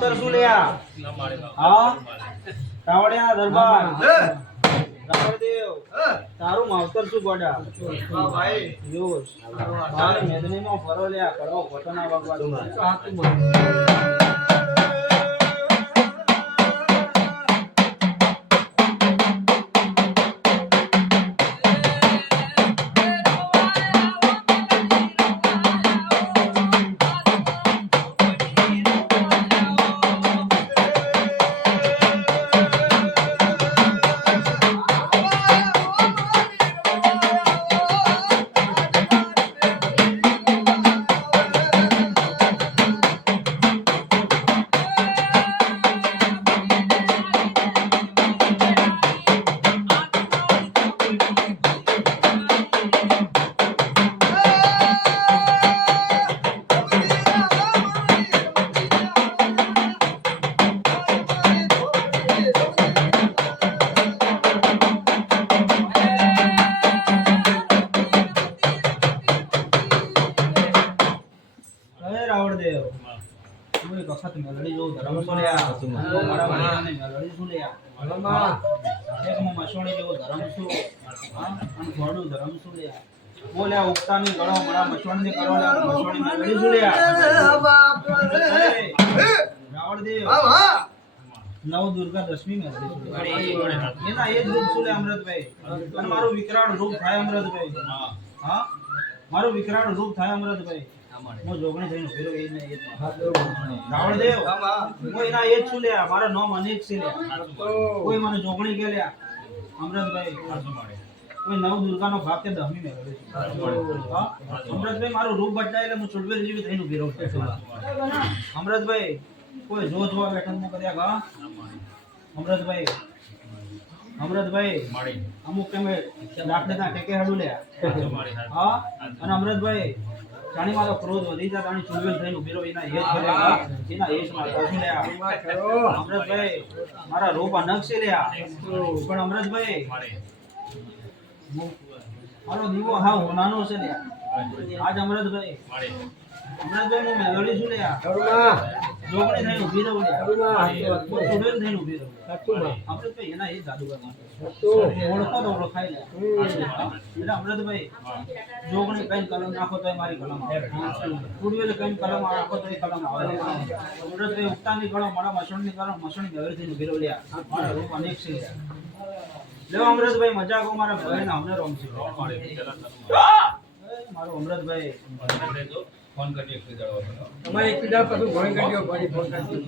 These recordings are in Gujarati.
માવતર શું લ્યા હા કાવડિયાના દરબાર રાવળદેવ તારું માવતર શું ગોડા હા ભાઈ યોસ મારે મેદનીમાં ફરો લ્યા કરો ઘટના વાગવા રાવળદેવ કોઈ વખત મેલડી જો ધર્મ સુલ્યા મારા ભાઈને મેલડી સુલ્યા એક મસોણી જેવો ધર્મ સુ અને થોડું ધર્મ સુલ્યા બોલ્યા ઉક્તાની ગળો મારા મસોણી કરો લે મસોણી મેલડી સુલ્યા રાવળદેવ નવ દુર્ગા દશમી મેલડી સુલ્યા એના એ જ રૂપ સુલે અમૃતભાઈ અને મારું વિકરાળ રૂપ થાય અમૃતભાઈ હા મારું વિકરાળ રૂપ થાય અમૃતભાઈ હું જોગણી થઈને ફેરો એ ને રાવળદેવ કોઈ એના એ જ છું લ્યા મારા નામ અનેક છે લ્યા કોઈ મને જોગણી કે લ્યા અમૃતભાઈ કોઈ નવ દુર્ગાનો ભાગ તે દહમી મે કરે હા અમૃતભાઈ મારું રૂપ બદલાય એટલે હું ચુડવેલ જેવી થઈને ફેરો અમૃતભાઈ કોઈ જો જોવા બેઠક મો કર્યા ગા અમૃતભાઈ અમુક તમે લાકડાના ટેકે હડું લ્યા હા અને અમૃતભાઈ જાણી મારો ક્રોધ વધી જા તાણી ચુડવેલ થઈને ઉભીરો એના હેત કર્યા એના હેત માં કાઢી લ્યા અમૃતભાઈ મારા રૂપ અનક છે લ્યા પણ અમૃતભાઈ મારો દીવો હા હોનાનો છે લ્યા આજ અમૃતભાઈ હું મેલડી છું લ્યા જોગણી થઈને ઉભી રહું લ્યા ચુડવેલ થઈને ઉભી રહું અમૃતભાઈ એના હેત જાદુગર ઓળખો તો ઓળખાય લ્યા એટલે અમૃતભાઈ જોગણી કઈ કલમ નાખો તો મારી કલમ આવે ચુડવેલ કઈ કલમ નાખો તો કલમ આવે અમૃતભાઈ ઉક્તાની ગળો મારા મસણની ગળો મસણની ગળે થઈને ઉભી રહું લ્યા મારા રૂપ અનેક છે લેવો અમૃતભાઈ મજા કો મારા ભાઈને અમને રોમ છે મારો અમૃતભાઈ ફોન કરી એક જડો તમારે એક જડો પછી ફોન કરજો પછી ફોન કરજો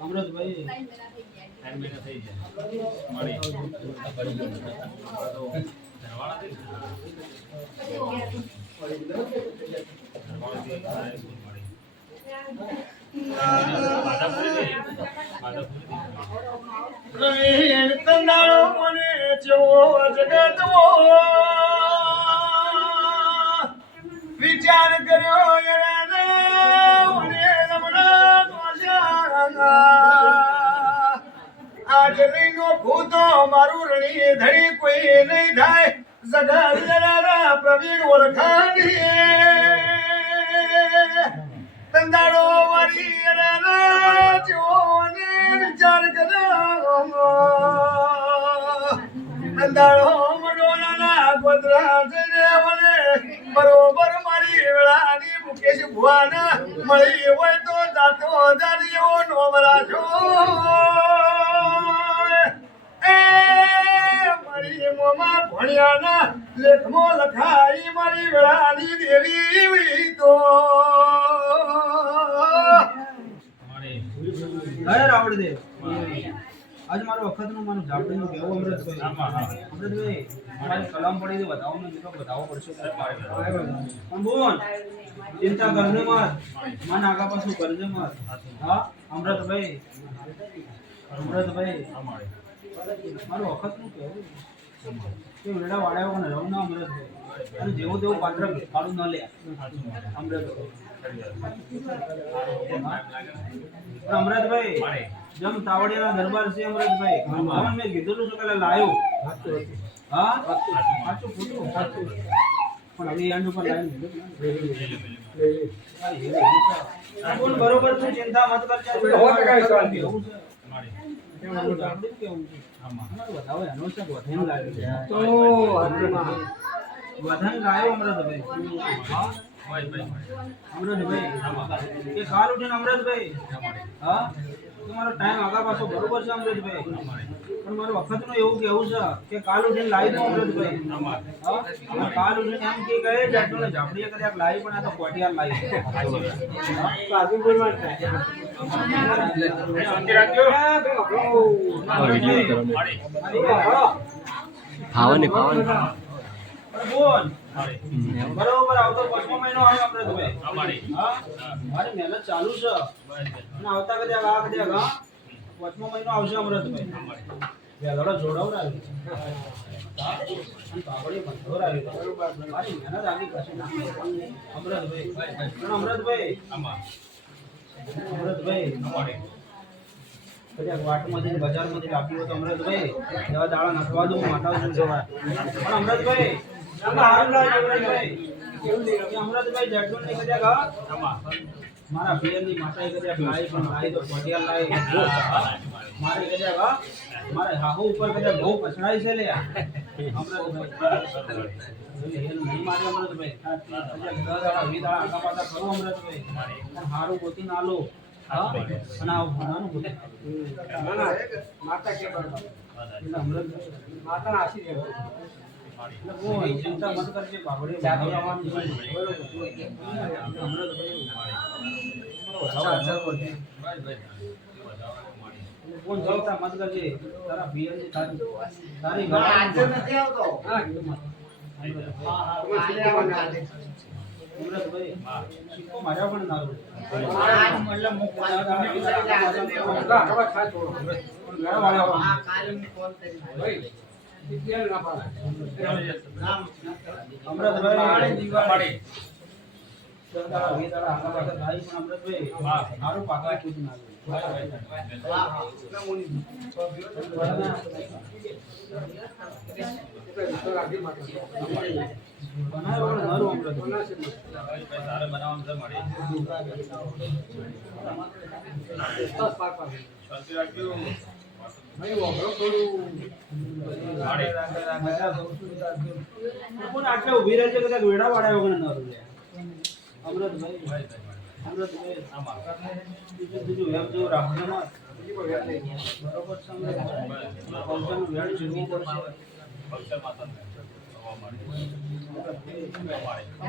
અમૃતભાઈ વિચાર કર્યો આજ લઈનો ભૂતો મારું રણી ધણી કોઈ નહીં થાય જગા પ્રવીણ ઓળખાણી તંદાડો વારી જોને વિચાર કર્યો તંદાડો મડોના ગોદરા જઈને મને બરોબર મારી વેળાની મુકેશ ભુવાના મળી હોય તો જાતો જારીઓ નોમરા છો એ મારી મોમાં ભણ્યાના લેખમો લખાઈ મારી વેળાની દેવી તો હે રાવળદેવ આજ મારો વખતનું મારું જાપડીનું કહેવું અમૃતભાઈ. અમૃતભાઈ મારી કલમ પડી છે બતાવો ને મિત્રો બતાવવો પડશે. પણ બોલ ચિંતા કરજે મત મન આગા પાછું કરજે મત. હા અમૃતભાઈ અમૃતભાઈ મારું વખતનું કહેવું કે વેડા વાળ્યા વગર રહું ના અમૃતભાઈ. અને જેવું તેવું પાત્ર કાઢું ન લે અમૃતભાઈ. જમ તાવડિયાના દરબાર છે અમૃતભાઈ. મેં કીધું છું કે લાયો હા સાચું ખોટું સાચું પણ હવે એન્ડ ઉપર લાઈન બરોબર તું ચિંતા મત કરજે. વધન લાયો અમૃતભાઈ. અમૃતભાઈ એ કાલ ઉઠીને અમૃતભાઈ હા તમારો ટાઈમ આગા પાછો બરોબર છે અમૃતભાઈ. પણ મારું વખતનું એવું કેવું છે કે કાલ ઉઠીને લાવી દો અમૃતભાઈ. હા કાલ ઉઠીને એમ કે કહે જાટોને ઝાપડીએ કર્યા લાવી પણ આ તો કોટિયાર લાવી. બોલ બરોબર આવતો 5મો મહિનો આવ્યો અમૃતભાઈ. હા મારી મહેનત ચાલુ છે અને આવતા કદાચ આ કદાચ હા 5મો મહિનો આવશે અમૃતભાઈ. વેલડો જોડાવરાવી કાગળે બંધોરાવી મારી મહેનત આગી કશું અમૃતભાઈ. અમૃતભાઈ અમૃતભાઈ કદાચ વાટમાંથી બજારમાંથી આપી હોય તો અમૃતભાઈ એવા દાડા નખવા દઉં માતા પણ અમૃતભાઈ અમૃતભાઈ જેટલું નહીં કદાચ મારા પિયરની માતા કદાચ લાઈ પણ લાઈ તો પટિયાલ લાઈ મારે કદાચ મારે હાહુ ઉપર કદાચ બહુ પછડાય છે લે અમૃતભાઈ. મારે અમૃતભાઈ આગા પાછા કરું અમૃતભાઈ પણ હારું ગોતી ના લો અને આ ભણાનું ગોતી માતા આશીર્વાદ ચિંતા મત કરજે બાબડે કોણ ચિંતા મત કરજે તારા પિયર ની તારી નથી આવતો. અમૃતભાઈ સિક્કો માર્યા પણ ના આટલા ઉભી રહે છે કે વેડા વાળા વગર ના અમૃતભાઈ અમૃતભાઈ બીજું એમ જેવું રાખજો ના બરોબર પંચાનું વેડ જીવવું પડશે.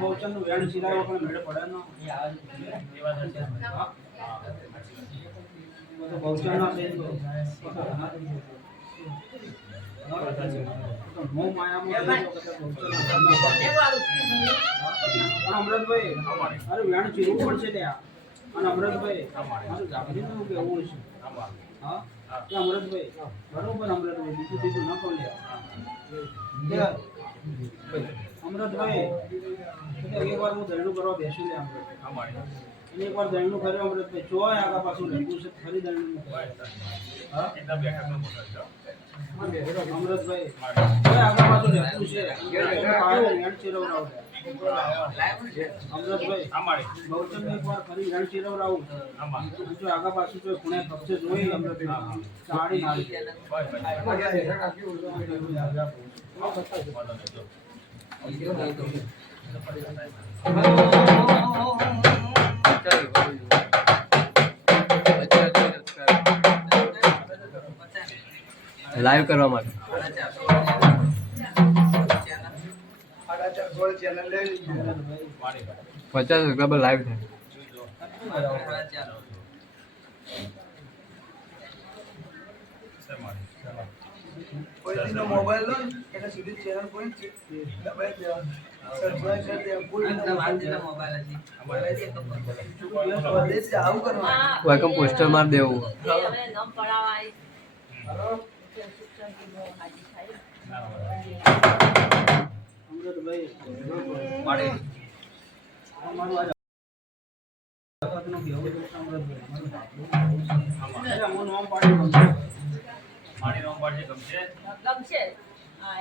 બહુચરનું વેડ સિલાય વગર મેળ પડે ના બહુચર ના અમૃતભાઈ અરે વેણ ચીરવું પડશે ત્યાં અને અમૃતભાઈ મારું જાગરી નું કેવું છે. હા અમૃતભાઈ બરોબર અમૃતભાઈ બીજું બીજું ન કહું અમૃતભાઈ એક વાર હું દરણું કરવા બેસું લે અમૃતભાઈ એક વાર દરણું કર્યું અમૃતભાઈ ચોય આગા પાછું લખ્યું છે ફરી દરણું અમૃતભાઈ આગા પાછું લખ્યું છે અમૃતભાઈ બહુચર એક વાર ફરી રણ ચિરવરાવું જો આગા પાછું તો ખૂણે કબજે જોઈ અમૃતભાઈ સાડી નાળી લાઈવ કરવા માટે 50 સબસ્ક્રાઇબર લાઈવ થાય. કોઈનો મોબાઈલ લો એટલે સીધી ચેનલ કોઈ દબાઈ દેવાનું સબસ્ક્રાઇબ કરી દેવાનું કોઈ મોબાઈલ હતી આવું કરવાનું વાકમ પોસ્ટર માર દેવું નામ પડાવાય હેલો અમૃતભાઈ મારે અમારું આજ વખતનું બેવું છે અમૃતભાઈ હું નામ પાડી દઉં છું. ગમશે હા